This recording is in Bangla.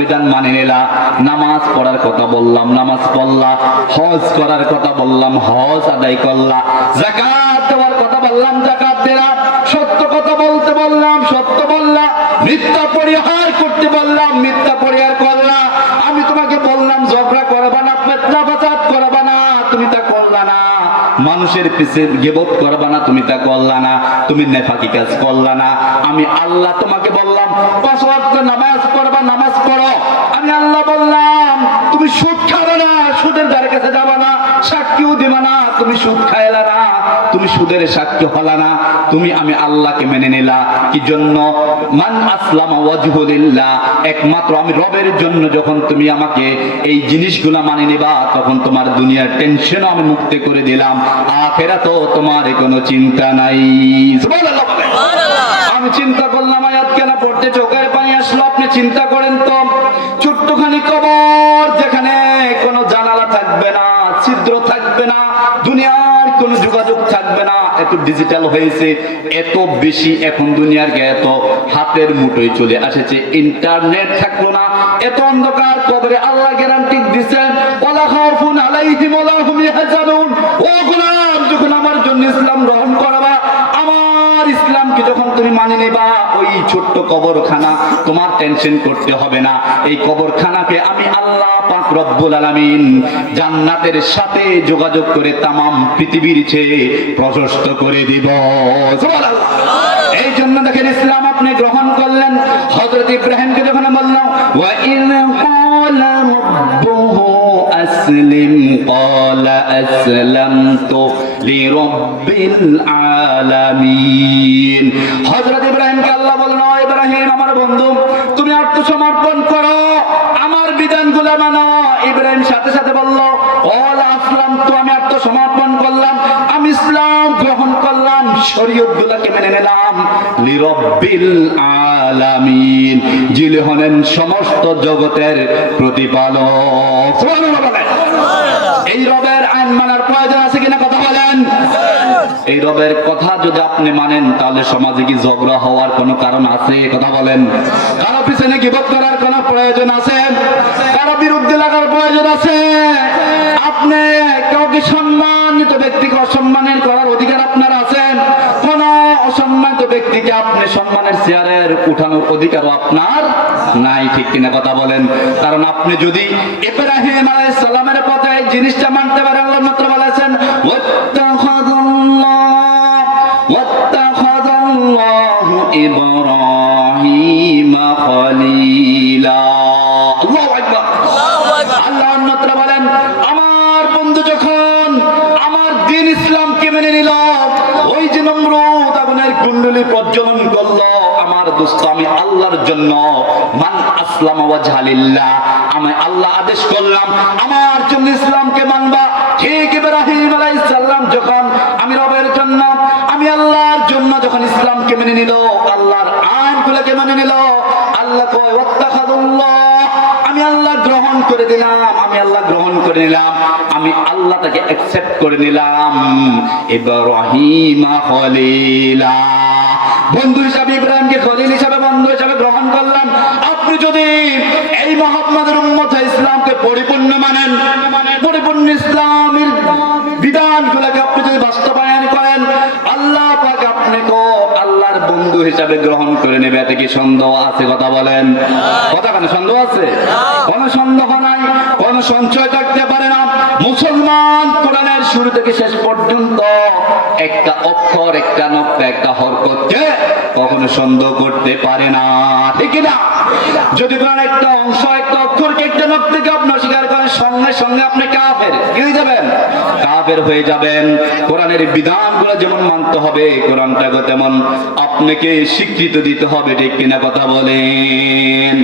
বিধান মানে নিলা, নামাজ পড়ার কথা বললাম নামাজ পড়লা, হজ করার কথা বললাম হজ আদায় করলা, যাকাত দেওয়ার কথা বললাম যাকাত দিলা, সত্য কথা বলতে বললাম সত্য বললা, মিথ্যা পরিহার করতে বললাম মিথ্যা পরিহার করলা। আমি তোমাকে বললাম ঝগড়া করবা না, ফিতনা ফাসাদ করবা না, তুমি তা করলা না। মানুষের পিছে গীবত করবা না, তুমি তা করলা না। তুমি নেফাকি কাজ করলা না। আমি আল্লাহ তোমাকে বললাম 5 ওয়াক্ত নামাজ পড়বা, নামাজ পড়ো। আমি আল্লাহ বললাম তুমি সুদ খাবে না, সুদের ধারে কাছে যাবা না, সাক্ষীও দিবা না, তুমি সুদ খাইলা না, তুমি সুদের সাক্ষী হলা না। তুমি আমি আল্লাহকে মেনে নিলা। কি জন্য? মান আসলামা ওয়াজহু লিল্লাহ, একমাত্র আমি রবের জন্য। যখন তুমি আমাকে এই জিনিসগুলো মানে নিবা, তখন তোমার দুনিয়ার টেনশনও আমি মুক্ত করে দিলাম, আখিরাতেও তোমার কোনো চিন্তা নাই। সুবহানাল্লাহ। আমি চিন্তা করলাম আয়াত কেন পড়তে চোখের পানি আসলো। আপনি চিন্তা করেন তো, ছোট্টখানি কবর যেখানে কোনো জানালা থাকবে না, ছিদ্র থাকবে না, দুনিয়ার কোনো যোগাযোগ থাকবে না, এত ডিজিটাল হয়েছে, এত বেশি এখন দুনিয়ার এত হাতের মুঠোয় চলে আসেছে, ইন্টারনেট থাকলো না, এত অন্ধকার কবরে আল্লাহ গ্যারান্টি দিবেন ওয়ালা খাউফুন আলাইহিম ওয়ালা হুম ইয়াহজানুন। ও গোলাম, যখন আমার জন্য ইসলাম গ্রহণ করবা, আমার ইসলামকে যখন তুমি মানে নিবা, ওই ছোট্ট কবরখানা তোমার টেনশন করতে হবে না। এই কবরখানাকে আমি আল্লাহ পাক রব্বুল আলামিন জান্নাতের সাথে যোগাযোগ করে তামাম পৃথিবীর চেয়ে প্রশস্ত করে দিব। সুবহানাল্লাহ। এই জন্য দেখেন ইসলাম আপনি গ্রহণ করলেন। হযরত ইব্রাহিমকে যখন বললাম ওয়া ইন ক্বালা রাব্বুহু আসলিম ক্বালা আসলামতু লিরাব্বিল আলামিন। হযরত ইব্রাহিমকে আল্লাহ বললেন ও ইব্রাহিম আমার বন্ধু, তুমি আত্মসমর্পণ করো, আমার বিধানগুলো মানো। ইব্রাহিম সাথে সাথে বলল ওয়ালা আসলামতু, আমি আত্মসমর্পণ করলাম, আমি ইসলাম গ্রহণ করলাম, শরীয়তগুলোকে মেনে নিলাম। লিরাব্বিল আলামিন, যিনি হলেন সমস্ত জগতের প্রতিপালক। সুবহানাল্লাহ। এই রবের আইন মানার প্রয়োজন আছে কিনা কথা বলেন? এই রবের কথা যদি আপনি মানেন, তাহলে সমাজে কি ঝগড়া হওয়ার কোনো কারণ আছে? কথা বলেন। কারো পিছনে গীবত করার কোনো প্রয়োজন আছে? কারো বিরুদ্ধে লাগার প্রয়োজন আছে? আপনি কাউকে সম্মানিত ব্যক্তিকে অসম্মানের করার অধিকার আপনার আছে? কোন অসম্মানিত ব্যক্তিকে আপনি সম্মানের চেয়ারের উঠানোর অধিকারও আপনার নাই, ঠিক কিনা কথা বলেন? কারণ আপনি যদি ইব্রাহিম আলাইহিস সালামের পথে এই জিনিসটা মানতে পারেন, আল্লাহ মাত্র বলেছেন ওয়াত্তাখাযাল্লাহু ইব্রাহিমা খলিলা। আল্লাহু আকবার। আল্লাহ মাত্র বলেন আমার বন্ধু যখন আমার দ্বীন ইসলামকে মেনে নিল, ওই যে নমরুদ আগুনের কুণ্ডলী প্রজ্বলন করলো, আমার দোস্ত আমি আল্লাহর জন্য মান আসলামা ওয়াজহা লিল্লাহ, আমি আল্লাহ আদেশ করলাম আমার জন্য ইসলামকে মানবা। ঠিক ইব্রাহিম আলাইহিস সালাম যখন আমি রবের জন্য আমি আল্লাহর জন্য যখন ইসলামকে মেনে নিল, আল্লাহর আইনগুলোকে মেনে নিল, আল্লাহ কয় ওয়াত্তাখাযাল্লাহ, আমি আল্লাহ গ্রহণ করে দিলাম, আমি আল্লাহ গ্রহণ করে নিলাম, আমি আল্লাহ তাকে অ্যাকসেপ্ট করে নিলাম ইব্রাহিমা খলিলা। বন্ধু হিসাবে ইব্রাহিমকে খলিল হিসাবে বন্ধু হিসাবে গ্রহণ করলাম। আপনি যদি এই মুহাম্মদের উম্মত ইসলামকে পরিপূর্ণ মানেন, পরিপূর্ণ ইসলামের বিধানগুলোকে আপনি যদি বাস্তবায়ন করেন, আল্লাহ পাক আপনাকে আল্লাহর বন্ধু হিসাবে গ্রহণ করে নেবে। এতে কি সন্দেহ আছে? কথা বলেন। কথা কেন সন্দেহ আছে? কোন সন্দেহ নাই, কোন সংশয় থাকতে পারে না। মুসলমান কোরআনের শুরু থেকে শেষ পর্যন্ত একটা অক্ষর, একটা নক্তা, একটা হরকতকে কখনো সন্দেহ করতে পারে না, ঠিক না? যদি কোরআন একটা অংশ, একটা অক্ষরকে, একটা নক্তাকে আপনি অস্বীকার করেন, সঙ্গে সঙ্গে আপনি কাফের। কি হয়ে যাবেন? কাফের হয়ে যাবেন। কোরআনের বিধানগুলো যেমন মানতে হবে, কোরআনটাকে তেমন আপনাকে স্বীকৃতি দিতে হবে, ঠিক কিনা কথা বলেন?